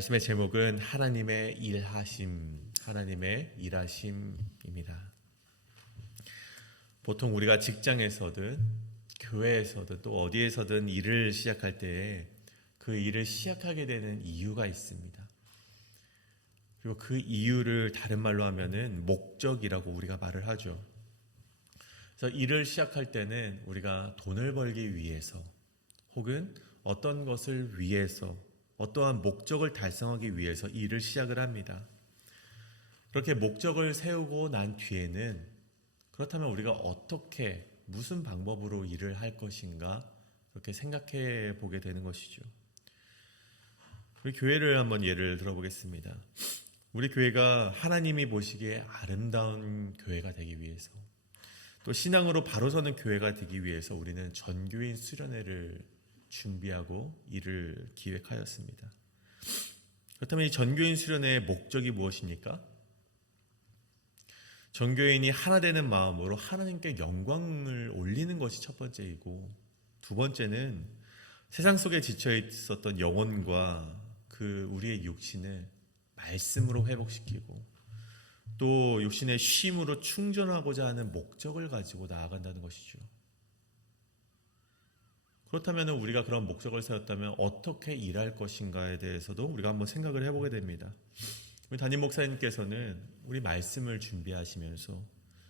말씀의 제목은 하나님의 일하심, 하나님의 일하심입니다. 보통 우리가 직장에서든 교회에서든 또 어디에서든 일을 시작할 때에 그 일을 시작하게 되는 이유가 있습니다. 그리고 그 이유를 다른 말로 하면은 목적이라고 우리가 말을 하죠. 그래서 일을 시작할 때는 우리가 돈을 벌기 위해서 혹은 어떤 것을 위해서 어떠한 목적을 달성하기 위해서 일을 시작을 합니다. 그렇게 목적을 세우고 난 뒤에는 그렇다면 우리가 어떻게 무슨 방법으로 일을 할 것인가 그렇게 생각해 보게 되는 것이죠. 우리 교회를 한번 예를 들어보겠습니다. 우리 교회가 하나님이 보시기에 아름다운 교회가 되기 위해서 또 신앙으로 바로 서는 교회가 되기 위해서 우리는 전교인 수련회를 준비하고 일을 기획하였습니다. 그렇다면 이 전교인 수련회의 목적이 무엇입니까? 전교인이 하나 되는 마음으로 하나님께 영광을 올리는 것이 첫 번째이고, 두 번째는 세상 속에 지쳐 있었던 영혼과 그 우리의 육신을 말씀으로 회복시키고 또 육신의 쉼으로 충전하고자 하는 목적을 가지고 나아간다는 것이죠. 그렇다면 우리가 그런 목적을 세웠다면 어떻게 일할 것인가에 대해서도 우리가 한번 생각을 해보게 됩니다. 우리 담임 목사님께서는 우리 말씀을 준비하시면서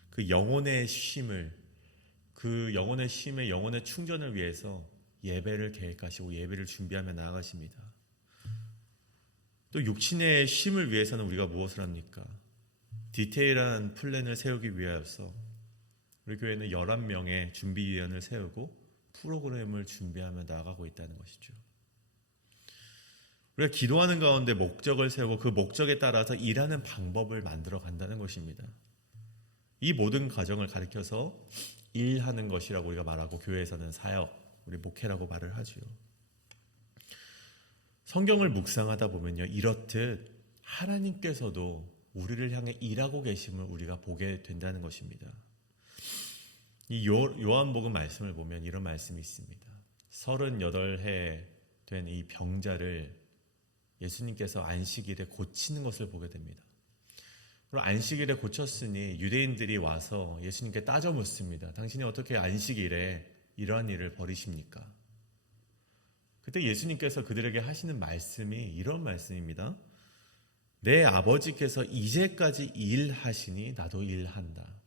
그 영혼의 쉼의 영혼의 충전을 위해서 예배를 계획하시고 예배를 준비하며 나아가십니다. 또 육신의 쉼을 위해서는 우리가 무엇을 합니까? 디테일한 플랜을 세우기 위하여서 우리 교회는 11명의 준비위원을 세우고 프로그램을 준비하며 나아가고 있다는 것이죠. 우리가 기도하는 가운데 목적을 세우고 그 목적에 따라서 일하는 방법을 만들어 간다는 것입니다. 이 모든 과정을 가리켜서 일하는 것이라고 우리가 말하고 교회에서는 사역, 우리 목회라고 말을 하죠. 성경을 묵상하다 보면요, 이렇듯 하나님께서도 우리를 향해 일하고 계심을 우리가 보게 된다는 것입니다. 이 요한복음 말씀을 보면 이런 말씀이 있습니다. 38해 된 이 병자를 예수님께서 안식일에 고치는 것을 보게 됩니다. 그리고 안식일에 고쳤으니 유대인들이 와서 예수님께 따져 묻습니다. 당신이 어떻게 안식일에 이러한 일을 벌이십니까? 그때 예수님께서 그들에게 하시는 말씀이 이런 말씀입니다. 내 아버지께서 이제까지 일하시니 나도 일한다.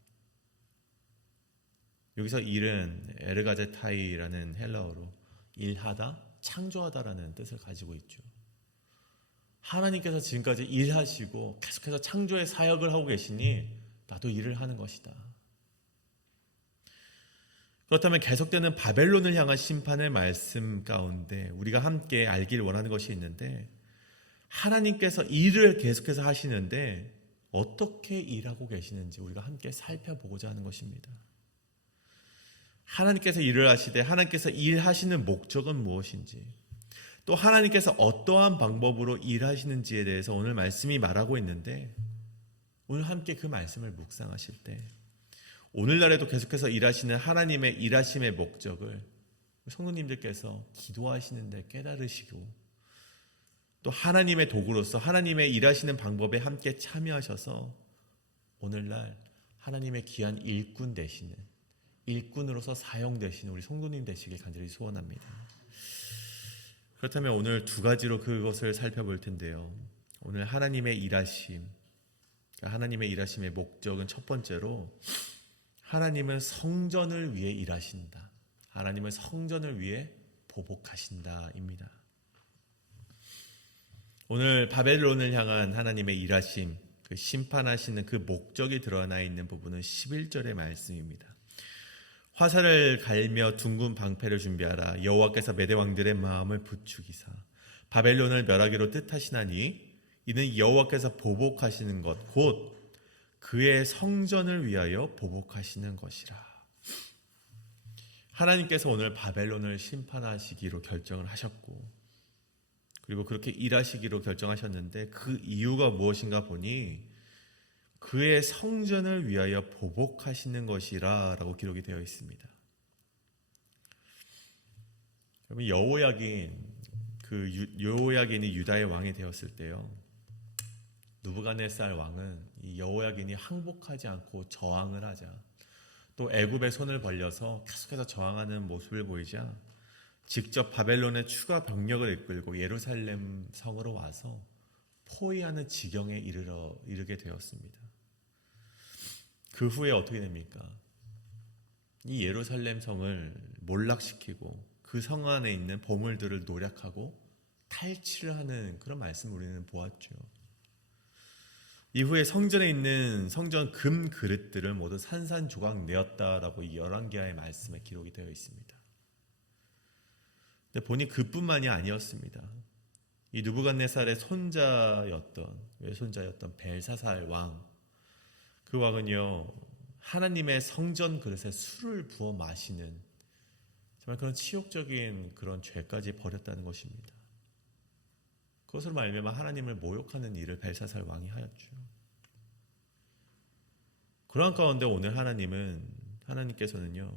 여기서 일은 에르가제타이라는 헬라어로 일하다, 창조하다라는 뜻을 가지고 있죠. 하나님께서 지금까지 일하시고 계속해서 창조의 사역을 하고 계시니 나도 일을 하는 것이다. 그렇다면 계속되는 바벨론을 향한 심판의 말씀 가운데 우리가 함께 알길 원하는 것이 있는데, 하나님께서 일을 계속해서 하시는데 어떻게 일하고 계시는지 우리가 함께 살펴보고자 하는 것입니다. 하나님께서 일을 하시되 하나님께서 일하시는 목적은 무엇인지, 또 하나님께서 어떠한 방법으로 일하시는지에 대해서 오늘 말씀이 말하고 있는데, 오늘 함께 그 말씀을 묵상하실 때 오늘날에도 계속해서 일하시는 하나님의 일하심의 목적을 성도님들께서 기도하시는데 깨달으시고 또 하나님의 도구로서 하나님의 일하시는 방법에 함께 참여하셔서 오늘날 하나님의 귀한 일꾼 되시는, 일꾼으로서 사용되시는 우리 성도님 되시길 간절히 소원합니다. 그렇다면 오늘 두 가지로 그것을 살펴볼 텐데요. 오늘 하나님의 일하심, 하나님의 일하심의 목적은 첫 번째로 하나님은 성전을 위해 일하신다. 하나님은 성전을 위해 보복하신다입니다. 오늘 바벨론을 향한 하나님의 일하심, 그 심판하시는 그 목적이 드러나 있는 부분은 11절의 말씀입니다. 화살을 갈며 둥근 방패를 준비하라. 여호와께서 메대 왕들의 마음을 부추기사 바벨론을 멸하기로 뜻하시나니 이는 여호와께서 보복하시는 것 곧 그의 성전을 위하여 보복하시는 것이라. 하나님께서 오늘 바벨론을 심판하시기로 결정을 하셨고, 그리고 그렇게 일하시기로 결정하셨는데 그 이유가 무엇인가 보니 그의 성전을 위하여 보복하시는 것이라 라고 기록이 되어 있습니다. 여러분, 여호야긴 여호야긴이 유다의 왕이 되었을 때요, 느부갓네살 왕은 이 여호야긴이 항복하지 않고 저항을 하자, 또 애굽의 손을 벌려서 계속해서 저항하는 모습을 보이자 직접 바벨론의 추가 병력을 이끌고 예루살렘 성으로 와서 포위하는 지경에 이르게 되었습니다. 그 후에 어떻게 됩니까? 이 예루살렘 성을 몰락시키고 그 성 안에 있는 보물들을 노략하고 탈취를 하는 그런 말씀을 우리는 보았죠. 이후에 성전에 있는 성전 금 그릇들을 모두 산산조각 내었다라고 이 열왕기하의 말씀에 기록이 되어 있습니다. 근데 보니 그뿐만이 아니었습니다. 이 느부갓네살의 외손자였던 벨사살 왕, 그 왕은요, 하나님의 성전 그릇에 술을 부어 마시는 정말 그런 치욕적인 그런 죄까지 벌였다는 것입니다. 그것으로 말미암아 하나님을 모욕하는 일을 벨사살 왕이 하였죠. 그러한 가운데 오늘 하나님께서는요,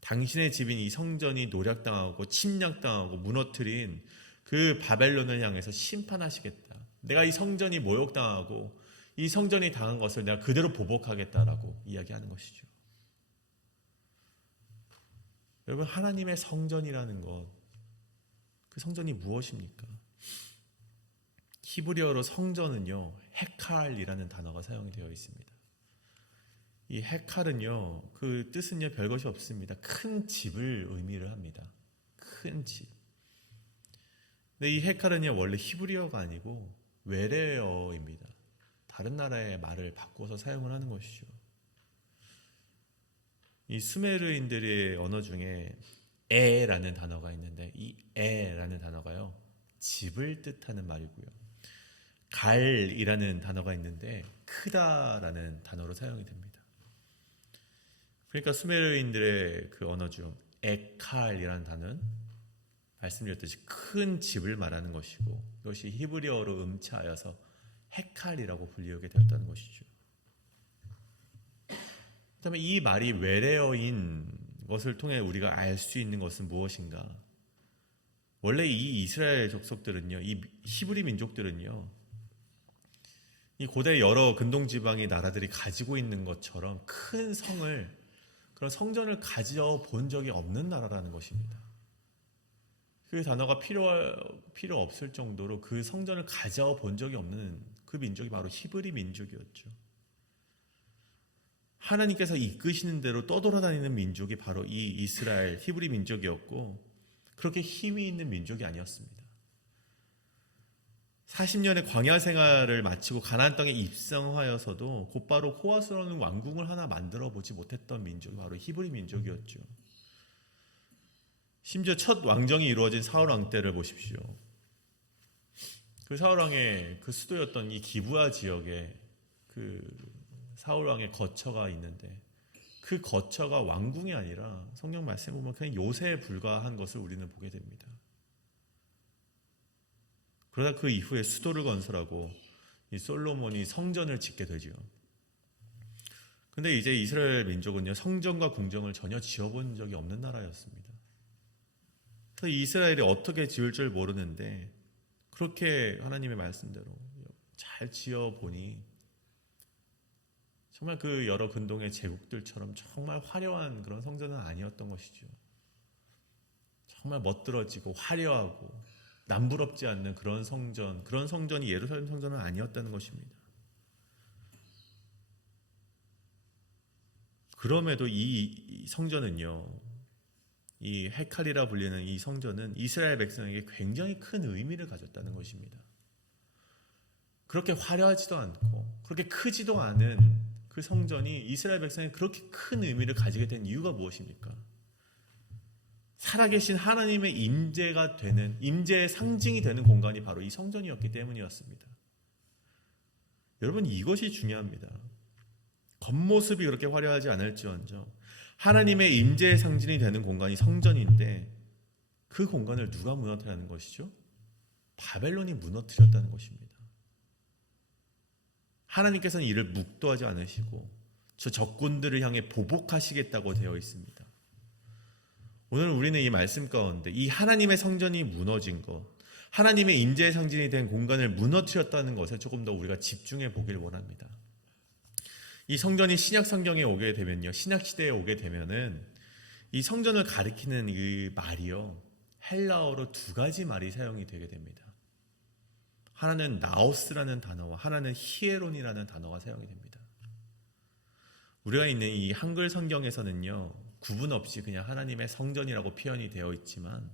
당신의 집인 이 성전이 노략당하고 침략당하고 무너뜨린 그 바벨론을 향해서 심판하시겠다. 내가 이 성전이 모욕당하고 이 성전이 당한 것을 내가 그대로 보복하겠다라고 이야기하는 것이죠. 여러분, 하나님의 성전이라는 것, 그 성전이 무엇입니까? 히브리어로 성전은요, 헤칼이라는 단어가 사용이 되어 있습니다. 이 헤칼은요, 그 뜻은요, 별것이 없습니다. 큰 집을 의미를 합니다. 큰 집. 근데 이 헤칼은요, 원래 히브리어가 아니고 외래어입니다. 다른 나라의 말을 바꿔서 사용을 하는 것이죠. 이 수메르인들의 언어 중에 에라는 단어가 있는데, 이 에라는 단어가요, 집을 뜻하는 말이고요. 갈이라는 단어가 있는데 크다라는 단어로 사용이 됩니다. 그러니까 수메르인들의 그 언어 중 에칼이라는 단어는 말씀드렸듯이 큰 집을 말하는 것이고, 이것이 히브리어로 음차하여서 헤칼이라고 불리우게 되었다는 것이죠. 그다음에 이 말이 외래어인 것을 통해 우리가 알 수 있는 것은 무엇인가? 원래 이 이스라엘 족속들은요, 이 히브리 민족들은요, 이 고대 여러 근동 지방의 나라들이 가지고 있는 것처럼 큰 성을, 그런 성전을 가져 본 적이 없는 나라라는 것입니다. 그 단어가 필요 없을 정도로 그 성전을 가져 본 적이 없는 그 민족이 바로 히브리 민족이었죠. 하나님께서 이끄시는 대로 떠돌아다니는 민족이 바로 이 이스라엘 히브리 민족이었고, 그렇게 힘이 있는 민족이 아니었습니다. 40년의 광야 생활을 마치고 가나안 땅에 입성하여서도 곧바로 호화스러운 왕궁을 하나 만들어 보지 못했던 민족이 바로 히브리 민족이었죠. 심지어 첫 왕정이 이루어진 사울 왕 때를 보십시오. 그 사울 왕의 그 수도였던 이 기브아 지역에 그 사울 왕의 거처가 있는데, 그 거처가 왕궁이 아니라 성경 말씀에 보면 그냥 요새에 불과한 것을 우리는 보게 됩니다. 그러다 그 이후에 수도를 건설하고 이 솔로몬이 성전을 짓게 되죠. 근데 이제 이스라엘 민족은요, 성전과 궁정을 전혀 지어본 적이 없는 나라였습니다. 그래서 이스라엘이 어떻게 지을 줄 모르는데, 그렇게 하나님의 말씀대로 잘 지어보니 정말 그 여러 근동의 제국들처럼 정말 화려한 그런 성전은 아니었던 것이죠. 정말 멋들어지고 화려하고 남부럽지 않는 그런 성전이 예루살렘 성전은 아니었다는 것입니다. 그럼에도 이 성전은요, 이 헤칼이라 불리는 이 성전은 이스라엘 백성에게 굉장히 큰 의미를 가졌다는 것입니다. 그렇게 화려하지도 않고 그렇게 크지도 않은 그 성전이 이스라엘 백성에 그렇게 큰 의미를 가지게 된 이유가 무엇입니까? 살아계신 하나님의 임재의 상징이 되는 공간이 바로 이 성전이었기 때문이었습니다. 여러분, 이것이 중요합니다. 겉모습이 그렇게 화려하지 않을지언정 하나님의 임재의 상징이 되는 공간이 성전인데, 그 공간을 누가 무너뜨리는 것이죠? 바벨론이 무너뜨렸다는 것입니다. 하나님께서는 이를 묵도하지 않으시고 저 적군들을 향해 보복하시겠다고 되어 있습니다. 오늘 우리는 이 말씀 가운데 이 하나님의 성전이 무너진 것, 하나님의 임재의 상징이 된 공간을 무너뜨렸다는 것에 조금 더 우리가 집중해 보길 원합니다. 이 성전이 신약 성경에 오게 되면요, 신약 시대에 오게 되면은 이 성전을 가리키는 이 말이요, 헬라어로 두 가지 말이 사용이 되게 됩니다. 하나는 나오스라는 단어와 하나는 히에론이라는 단어가 사용이 됩니다. 우리가 있는 이 한글 성경에서는요, 구분 없이 그냥 하나님의 성전이라고 표현이 되어 있지만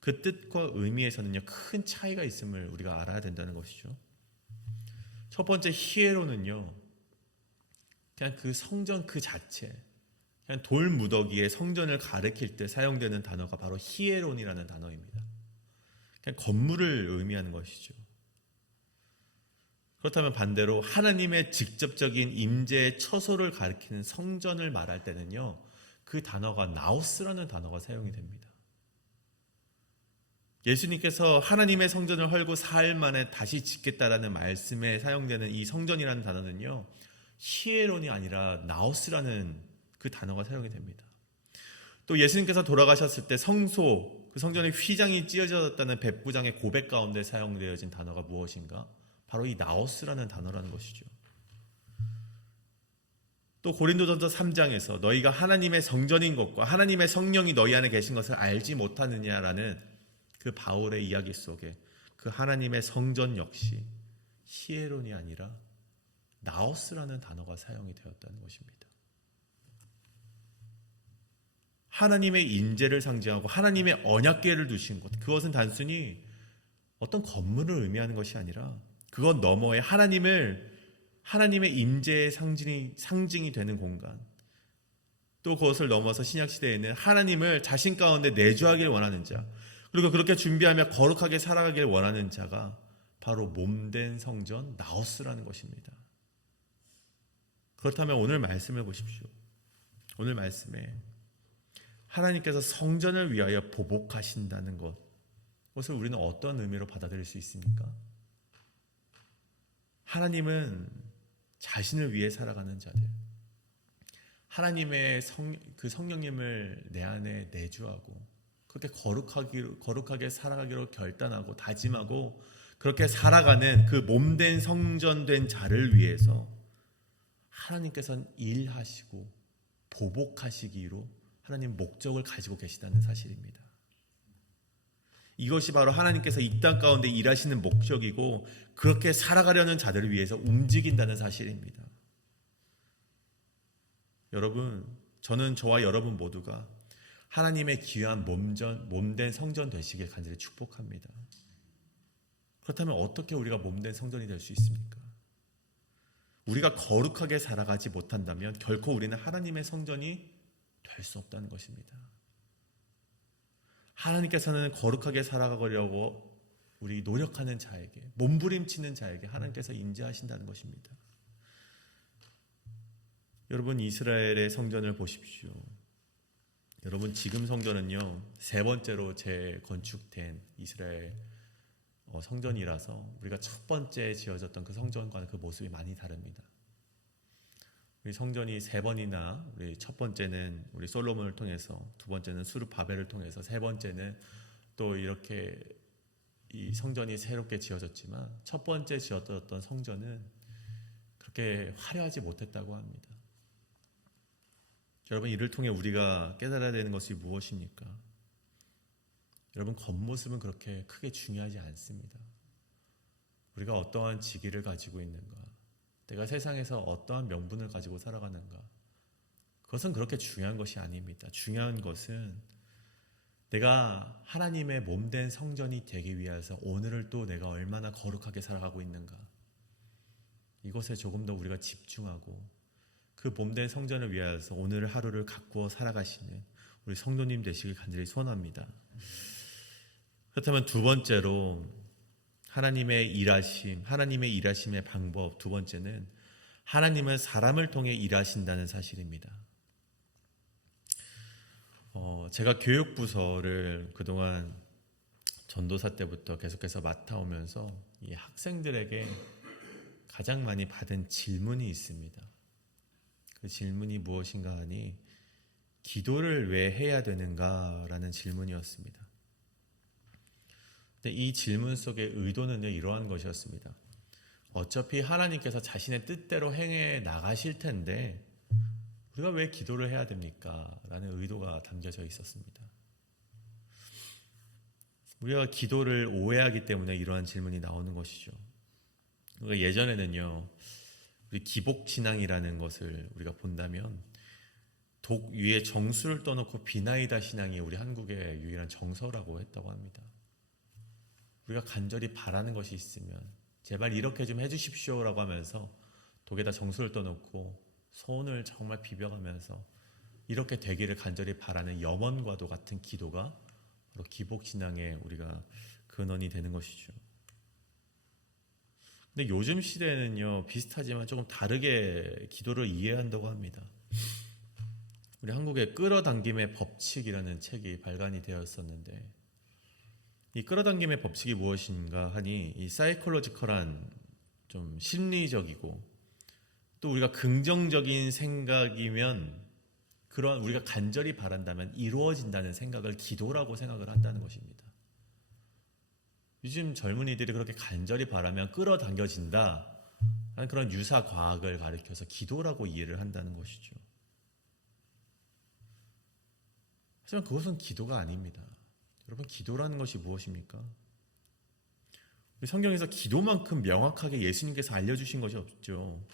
그 뜻과 의미에서는요, 큰 차이가 있음을 우리가 알아야 된다는 것이죠. 첫 번째 히에론은요, 그냥 그 성전 그 자체, 그냥 돌 무더기에 성전을 가리킬 때 사용되는 단어가 바로 히에론이라는 단어입니다. 그냥 건물을 의미하는 것이죠. 그렇다면 반대로 하나님의 직접적인 임재의 처소를 가리키는 성전을 말할 때는요, 그 단어가 나오스라는 단어가 사용이 됩니다. 예수님께서 하나님의 성전을 헐고 사흘 만에 다시 짓겠다라는 말씀에 사용되는 이 성전이라는 단어는요, 히에론이 아니라 나오스라는 그 단어가 사용이 됩니다. 또 예수님께서 돌아가셨을 때 성소, 그 성전의 휘장이 찢어졌다는 백부장의 고백 가운데 사용되어진 단어가 무엇인가? 바로 이 나오스라는 단어라는 것이죠. 또 고린도전서 3장에서 너희가 하나님의 성전인 것과 하나님의 성령이 너희 안에 계신 것을 알지 못하느냐라는 그 바울의 이야기 속에 그 하나님의 성전 역시 히에론이 아니라 나오스라는 단어가 사용이 되었다는 것입니다. 하나님의 인재를 상징하고 하나님의 언약궤를 두신 것, 그것은 단순히 어떤 건물을 의미하는 것이 아니라 그것 너머에 하나님의 임재의 상징이 되는 공간, 또 그것을 넘어서 신약시대에는 하나님을 자신 가운데 내주하길 원하는 자, 그리고 그렇게 준비하며 거룩하게 살아가길 원하는 자가 바로 몸된 성전 나오스라는 것입니다. 그렇다면 오늘 말씀을 보십시오. 오늘 말씀에 하나님께서 성전을 위하여 보복하신다는 그것을 우리는 어떤 의미로 받아들일 수 있습니까? 하나님은 자신을 위해 살아가는 자들, 하나님의 그 성령님을 내 안에 내주하고 그렇게 거룩하게 살아가기로 결단하고 다짐하고 그렇게 살아가는 그 몸된 성전된 자를 위해서 하나님께서는 일하시고 보복하시기로 하나님 목적을 가지고 계시다는 사실입니다. 이것이 바로 하나님께서 이 땅 가운데 일하시는 목적이고 그렇게 살아가려는 자들을 위해서 움직인다는 사실입니다. 여러분, 저와 여러분 모두가 하나님의 귀한 몸된 성전 되시길 간절히 축복합니다. 그렇다면 어떻게 우리가 몸된 성전이 될 수 있습니까? 우리가 거룩하게 살아가지 못한다면 결코 우리는 하나님의 성전이 될 수 없다는 것입니다. 하나님께서는 거룩하게 살아가려고 우리 노력하는 자에게, 몸부림치는 자에게 하나님께서 인자하신다는 것입니다. 여러분, 이스라엘의 성전을 보십시오. 여러분, 지금 성전은요, 세 번째로 재건축된 이스라엘 성전이라서 우리가 첫 번째 지어졌던 그 성전과는 그 모습이 많이 다릅니다. 우리 성전이 세 번이나, 우리 첫 번째는 우리 솔로몬을 통해서, 두 번째는 수르바벨을 통해서, 세 번째는 또 이렇게 이 성전이 새롭게 지어졌지만 첫 번째 지어졌던 성전은 그렇게 화려하지 못했다고 합니다. 여러분, 이를 통해 우리가 깨달아야 되는 것이 무엇입니까? 여러분, 겉모습은 그렇게 크게 중요하지 않습니다. 우리가 어떠한 직위를 가지고 있는가, 내가 세상에서 어떠한 명분을 가지고 살아가는가, 그것은 그렇게 중요한 것이 아닙니다. 중요한 것은 내가 하나님의 몸된 성전이 되기 위해서 오늘을 또 내가 얼마나 거룩하게 살아가고 있는가, 이것에 조금 더 우리가 집중하고 그 몸된 성전을 위해서 오늘 하루를 가꾸어 살아가시는 우리 성도님 되시길 간절히 소원합니다. 그렇다면 두 번째로 하나님의 일하심의 방법, 두 번째는 하나님은 사람을 통해 일하신다는 사실입니다. 제가 교육부서를 그동안 전도사 때부터 계속해서 맡아오면서 이 학생들에게 가장 많이 받은 질문이 있습니다. 그 질문이 무엇인가 하니 기도를 왜 해야 되는가 라는 질문이었습니다. 근데 이 질문 속의 의도는요, 이러한 것이었습니다. 어차피 하나님께서 자신의 뜻대로 행해 나가실 텐데 우리가 왜 기도를 해야 됩니까? 라는 의도가 담겨져 있었습니다. 우리가 기도를 오해하기 때문에 이러한 질문이 나오는 것이죠. 우리가 예전에는요, 우리 기복신앙이라는 것을 우리가 본다면 독 위에 정수를 떠놓고 비나이다 신앙이 우리 한국의 유일한 정서라고 했다고 합니다. 우리가 간절히 바라는 것이 있으면 제발 이렇게 좀 해주십시오라고 하면서 독에다 정수를 떠놓고 손을 정말 비벼가면서 이렇게 되기를 간절히 바라는 염원과도 같은 기도가 바로 기복신앙의 우리가 근원이 되는 것이죠. 근데 요즘 시대에는요, 비슷하지만 조금 다르게 기도를 이해한다고 합니다. 우리 한국의 끌어당김의 법칙이라는 책이 발간이 되었었는데, 이 끌어당김의 법칙이 무엇인가 하니 이 사이콜로지컬한 좀 심리적이고 또 우리가 긍정적인 생각이면 그런 우리가 간절히 바란다면 이루어진다는 생각을 기도라고 생각을 한다는 것입니다. 요즘 젊은이들이 그렇게 간절히 바라면 끌어당겨진다 하는 그런 유사 과학을 가리켜서 기도라고 이해를 한다는 것이죠. 하지만 그것은 기도가 아닙니다. 여러분, 기도라는 것이 무엇입니까? 우리 성경에서 기도만큼 명확하게 예수님께서 알려주신 것이 없죠.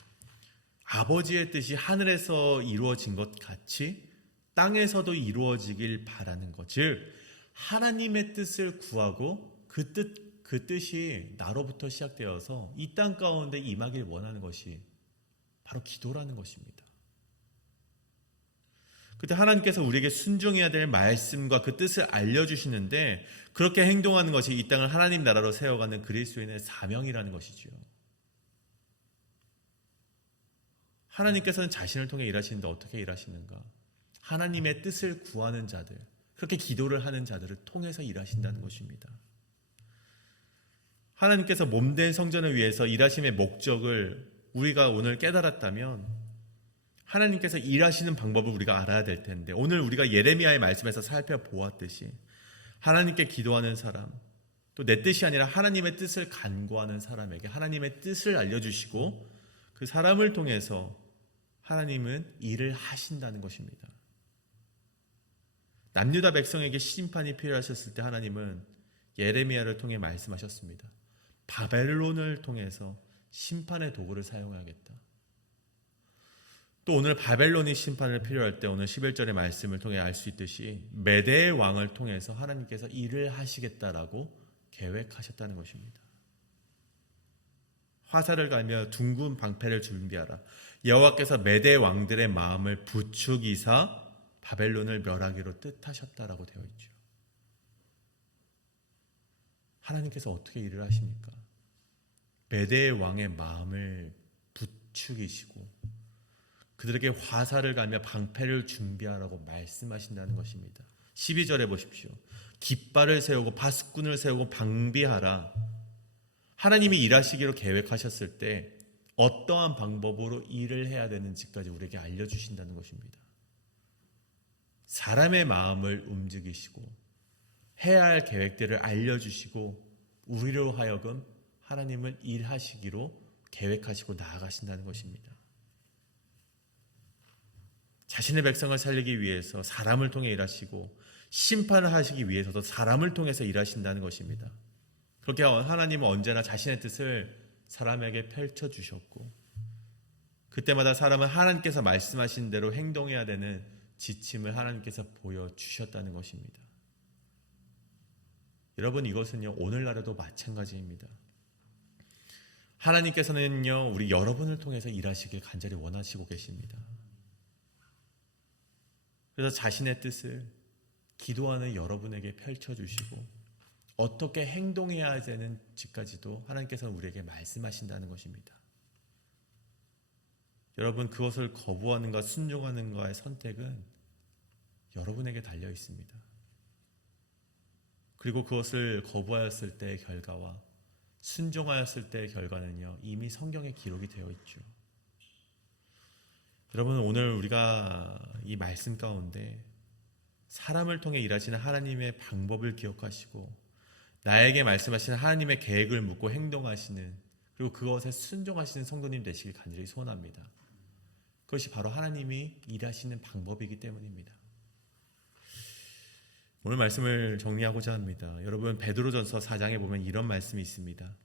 아버지의 뜻이 하늘에서 이루어진 것 같이 땅에서도 이루어지길 바라는 것, 즉 하나님의 뜻을 구하고 그 뜻이 나로부터 시작되어서 이 땅 가운데 임하길 원하는 것이 바로 기도라는 것입니다. 그때 하나님께서 우리에게 순종해야 될 말씀과 그 뜻을 알려주시는데 그렇게 행동하는 것이 이 땅을 하나님 나라로 세워가는 그리스도인의 사명이라는 것이죠. 하나님께서는 자신을 통해 일하시는데 어떻게 일하시는가? 하나님의 뜻을 구하는 자들, 그렇게 기도를 하는 자들을 통해서 일하신다는 것입니다. 하나님께서 몸된 성전을 위해서 일하심의 목적을 우리가 오늘 깨달았다면 하나님께서 일하시는 방법을 우리가 알아야 될 텐데, 오늘 우리가 예레미야의 말씀에서 살펴보았듯이 하나님께 기도하는 사람, 또 내 뜻이 아니라 하나님의 뜻을 간구하는 사람에게 하나님의 뜻을 알려주시고 그 사람을 통해서 하나님은 일을 하신다는 것입니다. 남유다 백성에게 심판이 필요하셨을 때 하나님은 예레미야를 통해 말씀하셨습니다. 바벨론을 통해서 심판의 도구를 사용하겠다. 또 오늘 바벨론이 심판을 필요할 때 오늘 11절의 말씀을 통해 알 수 있듯이 메대의 왕을 통해서 하나님께서 일을 하시겠다라고 계획하셨다는 것입니다. 화살을 갈며 둥근 방패를 준비하라. 여호와께서 메대 왕들의 마음을 부추기사 바벨론을 멸하기로 뜻하셨다라고 되어 있죠. 하나님께서 어떻게 일을 하십니까? 메대 왕의 마음을 부추기시고 그들에게 화살을 갈며 방패를 준비하라고 말씀하신다는 것입니다. 12절에 보십시오. 깃발을 세우고 바스꾼을 세우고 방비하라. 하나님이 일하시기로 계획하셨을 때 어떠한 방법으로 일을 해야 되는지까지 우리에게 알려주신다는 것입니다. 사람의 마음을 움직이시고 해야 할 계획들을 알려주시고 우리로 하여금 하나님을 일하시기로 계획하시고 나아가신다는 것입니다. 자신의 백성을 살리기 위해서 사람을 통해 일하시고 심판을 하시기 위해서도 사람을 통해서 일하신다는 것입니다. 그렇게 하나님은 언제나 자신의 뜻을 사람에게 펼쳐주셨고 그때마다 사람은 하나님께서 말씀하신 대로 행동해야 되는 지침을 하나님께서 보여주셨다는 것입니다. 여러분, 이것은요 오늘날에도 마찬가지입니다. 하나님께서는요 우리 여러분을 통해서 일하시길 간절히 원하시고 계십니다. 그래서 자신의 뜻을 기도하는 여러분에게 펼쳐주시고 어떻게 행동해야 되는지까지도 하나님께서는 우리에게 말씀하신다는 것입니다. 여러분, 그것을 거부하는가 순종하는가의 선택은 여러분에게 달려 있습니다. 그리고 그것을 거부하였을 때의 결과와 순종하였을 때의 결과는요 이미 성경에 기록이 되어 있죠. 여러분, 오늘 우리가 이 말씀 가운데 사람을 통해 일하시는 하나님의 방법을 기억하시고 나에게 말씀하시는 하나님의 계획을 묻고 행동하시는, 그리고 그것에 순종하시는 성도님 되시길 간절히 소원합니다. 그것이 바로 하나님이 일하시는 방법이기 때문입니다. 오늘 말씀을 정리하고자 합니다. 여러분, 베드로전서 4장에 보면 이런 말씀이 있습니다.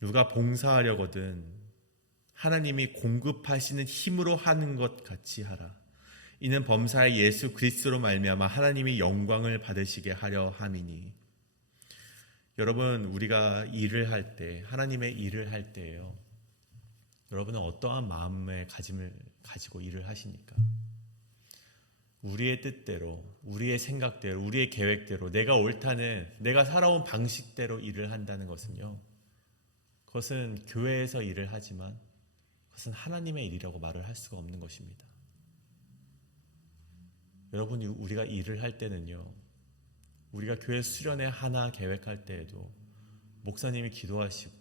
누가 봉사하려거든 하나님이 공급하시는 힘으로 하는 것 같이 하라. 이는 범사의 예수 그리스도로 말미암아 하나님이 영광을 받으시게 하려 함이니. 여러분, 우리가 일을 할 때, 하나님의 일을 할 때예요, 여러분은 어떠한 마음의 가짐을 가지고 일을 하십니까? 우리의 뜻대로, 우리의 생각대로, 우리의 계획대로, 내가 옳다는, 내가 살아온 방식대로 일을 한다는 것은요, 그것은 교회에서 일을 하지만 그것은 하나님의 일이라고 말을 할 수가 없는 것입니다. 여러분, 우리가 일을 할 때는요, 우리가 교회 수련회 하나 계획할 때에도 목사님이 기도하시고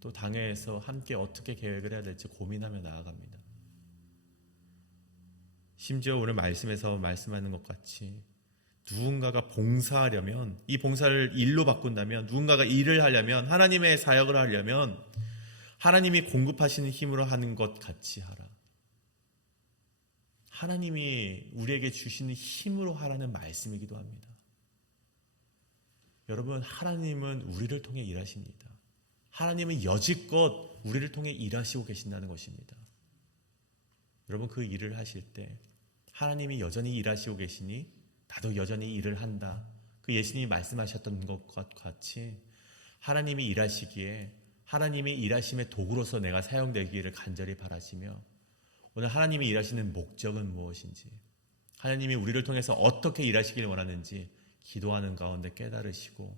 또 당회에서 함께 어떻게 계획을 해야 될지 고민하며 나아갑니다. 심지어 오늘 말씀에서 말씀하는 것 같이 누군가가 봉사하려면, 이 봉사를 일로 바꾼다면, 누군가가 일을 하려면, 하나님의 사역을 하려면 하나님이 공급하시는 힘으로 하는 것 같이 하라. 하나님이 우리에게 주시는 힘으로 하라는 말씀이기도 합니다. 여러분, 하나님은 우리를 통해 일하십니다. 하나님은 여지껏 우리를 통해 일하시고 계신다는 것입니다. 여러분, 그 일을 하실 때 하나님이 여전히 일하시고 계시니 나도 여전히 일을 한다, 그 예수님이 말씀하셨던 것과 같이 하나님이 일하시기에 하나님의 일하심의 도구로서 내가 사용되기를 간절히 바라시며, 오늘 하나님이 일하시는 목적은 무엇인지, 하나님이 우리를 통해서 어떻게 일하시길 원하는지 기도하는 가운데 깨달으시고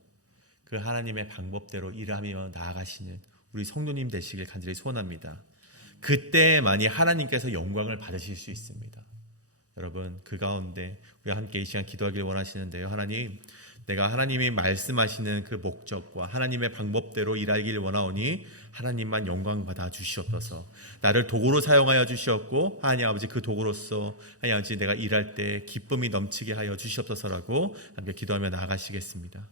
그 하나님의 방법대로 일하며 나아가시는 우리 성도님 되시길 간절히 소원합니다. 그때만이 하나님께서 영광을 받으실 수 있습니다. 여러분, 그 가운데 우리 함께 이 시간 기도하기를 원하시는데요, 하나님, 내가 하나님이 말씀하시는 그 목적과 하나님의 방법대로 일하기를 원하오니 하나님만 영광 받아 주시옵소서. 나를 도구로 사용하여 주시옵고 하나님 아버지, 그 도구로서 하나님 아버지 내가 일할 때 기쁨이 넘치게 하여 주시옵소서라고 함께 기도하며 나아가시겠습니다.